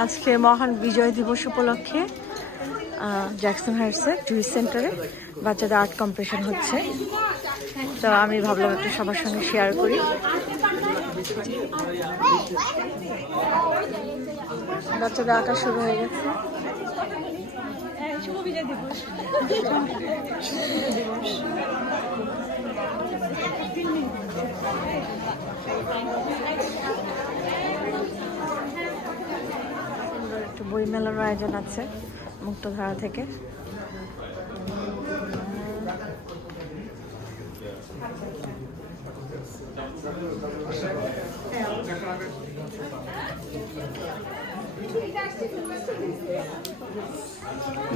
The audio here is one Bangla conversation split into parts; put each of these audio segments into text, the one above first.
আজকে মহান বিজয় দিবস উপলক্ষে জ্যাকসন হাইটসের জুইস সেন্টারে বাচ্চাদের আর্ট কম্পিটিশন হচ্ছে। তো আমি ভাবলাম একটু সবার সঙ্গে শেয়ার করি। বাচ্চাদের আঁকা শুরু হয়ে গেছে। সুন্দর একটু বই মেলার আয়োজন আছে মুক্তধারা থেকে।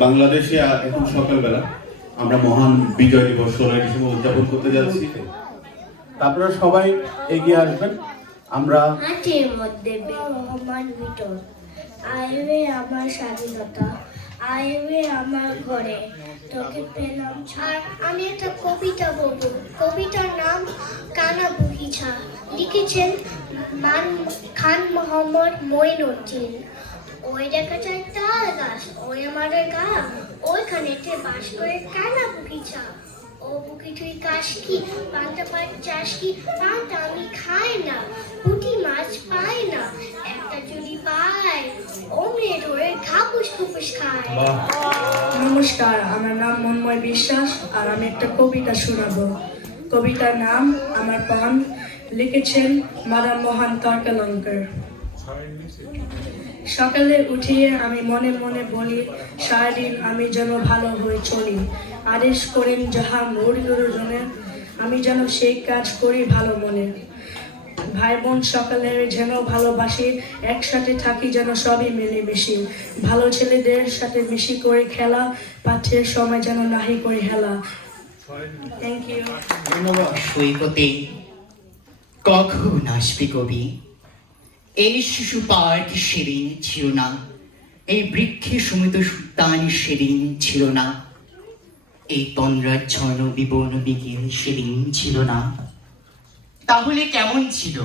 বাংলাদেশে এখন সকালবেলা আমরা মহান বিজয় দিবস ষোলোই ডিসেম্বর উদযাপন করতে যাচ্ছি। আপনারা সবাই এগিয়ে আসবেন। আমরা মধ্যে আইবে আমার স্বাধীনতা আইবে আমার ঘরে। তোকে পেলাম আর আমি একটা কবিতা বলব। কবিতার নাম কানা বুহিছা। লিখেছেন মান, খান মোহাম্মদ মঈনুদ্দিন ওই দেখা যায় তাল গাছ, ওই আমাদের গা। ওইখানেতে বাস করে কানা বুহিছা। ও বুকি তুই কাশ কি পান্তা পাট চাষ কি পান্তা আমি খাই না। নমস্কার আমার নাম মন্ময় বিশ্বাস আর আমি একটা কবিতা শোনাবো। কবিতার নাম আমার পান লিখেছেন মাদাম মোহন তর্কালঙ্কর। সকালে উঠিয়ে আমি মনে মনে বলি সারাদিন আমি যেন ভালো হয়ে চলি। আদেশ করেন যাহা মোর আমি যেন সেই কাজ করি ভালো মনে। ভাই বোন সকালে যেন ভালোবাসি একসাথে থাকি যেন সবই মিলে মিশি ভালো ছেলেদের সাথে মিশি করে খেলা পাঠ্যের সময় যেন নাহি করে হেলা। থ্যাংক ইউ সৈকতে কখন আসবে কবি? এই শিশু পার্ক সেদিন ছিল না। এই বৃক্ষে সমিত সুতান সেদিন ছিল না। এই তন্দ্রাচ্ছন্ন বিবর্ণ বিকেল সেদিন ছিল না। তাহলে কেমন ছিল?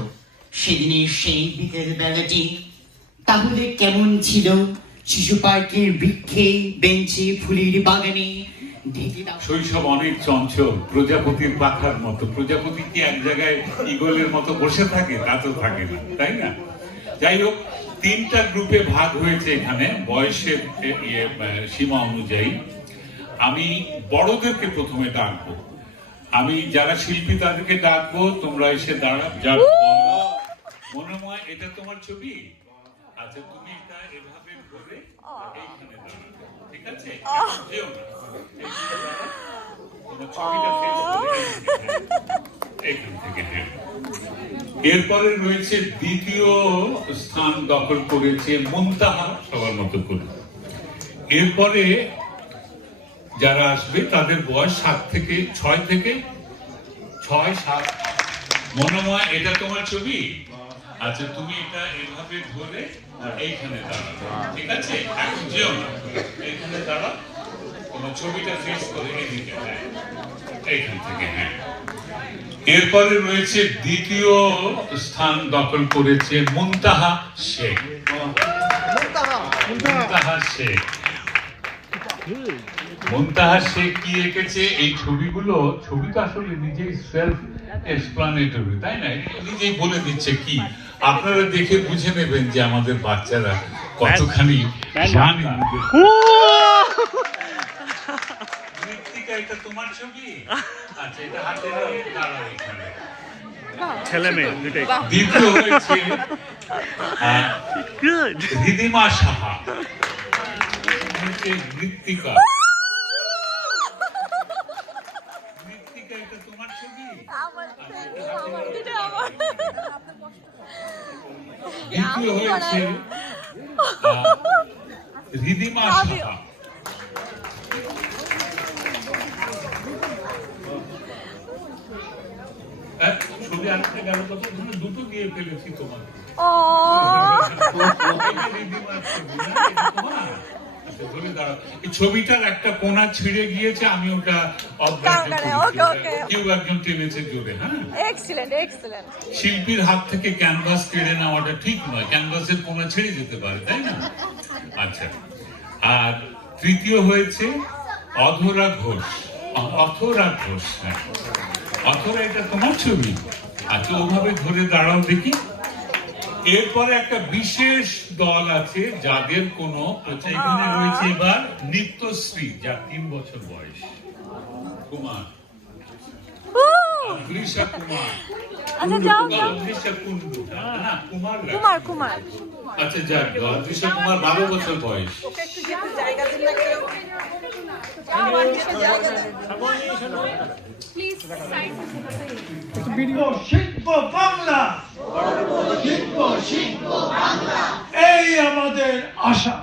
সেদিনের সেই বিকেল বেলাটি তাহলে কেমন ছিল? শিশু পার্কের বৃক্ষে, বেঞ্চে, ফুলের বাগানে শৈশব অনেক চঞ্চল। প্রজাপতির পাখার মতো। প্রজাপতি কি এক জায়গায় ইগলের মতো বসে থাকে? তা তো থাকে না, তাই না? যাই হোক, তিনটা গ্রুপে ভাগ হয়েছে এখানে, বয়সের সীমা অনুযায়ী। আমি বড়দেরকে প্রথমে ডাকবো। আমি যারা শিল্পী তাদেরকে ডাকবো তোমরা এসে দাঁড়া যার বড়- মনোময় এটা তোমার ছবি? আচ্ছা তুমি এটা এভাবে ধরে এইখানে ঠিক আছে? যেও না। হ্যাঁ এরপরে রয়েছে দ্বিতীয় স্থান দখল করেছে মুনতাহা সবার মতো করে। এরপরে যারা আসবে তাদের বয়স সাত থেকে ছয় থেকে? ছয় সাত? মনোময় এটা তোমার ছবি? আচ্ছা তুমি এটা এভাবে ধরে এইখানে দাঁড়াবে। ঠিক আছে? এখন যেও না। এইখানে দাঁড়াও। তোমার ছবিটা ফেস করে এদিকে হ্যাঁ। এইখান থেকে হ্যাঁ। এরপরে রয়েছে দ্বিতীয় স্থান দখল করেছে মুনতাহা শেখ। মুনতাহা শেখ। মুনতাহা শেখ কি এঁকেছে? এই ছবিগুলো ছবি তো আসলে নিজেই সেলফ এক্সপ্লানেটরি তাই না? নিজেই বলে দিচ্ছে কি? আপনারা দেখে বুঝে নেবেন যে আমাদের বাচ্চারা কতখানি জানে মৃত্তিকা এটা তোমার ছবি? আচ্ছা এটা হাতে দাঁড়াও এখানে। ছেলে মেয়ে দুটাই। দ্বিতীয় হয়েছে রিদিমা সাহা। মৃত্তিকা এটা তোমার ছবি দ্বিতীয় হয়েছে রিদিমা সাহা। হ্যাঁ, ছবি আনতে গেল কত দুটো দিয়ে ফেলেছি তোমার? আচ্ছা, আচ্ছা ধরে দাঁড়াও এই ছবিটার একটা কোনা ছিঁড়ে গিয়েছে আমি ওটা। কেউ একজন টেনেছে জোরে হ্যাঁ? শিল্পীর হাত থেকে ক্যানভাস কেড়ে নেওয়াটা ঠিক নয় ক্যানভাসের কোনা ছেড়ে যেতে পারে তাই না? আচ্ছা আর তৃতীয় হয়েছে অধরা ঘোষ অথরা ঘোষ হ্যাঁ। অথরা এটা তোমার ছবি? আচ্ছা ওভাবে ধরে দাঁড়াও দেখি। এরপরে একটা বিশেষ দল আছে যাদের কোনো আচ্ছা এখানে রয়েছে এবার নিত্যশ্রী যার তিন বছর বয়স। কুমার। আচ্ছা। কুমার কুমার আচ্ছা যাক অদৃশ্য কুমার বারো বছর বয়স। শিল্প বাংলা। এই আমাদের আশা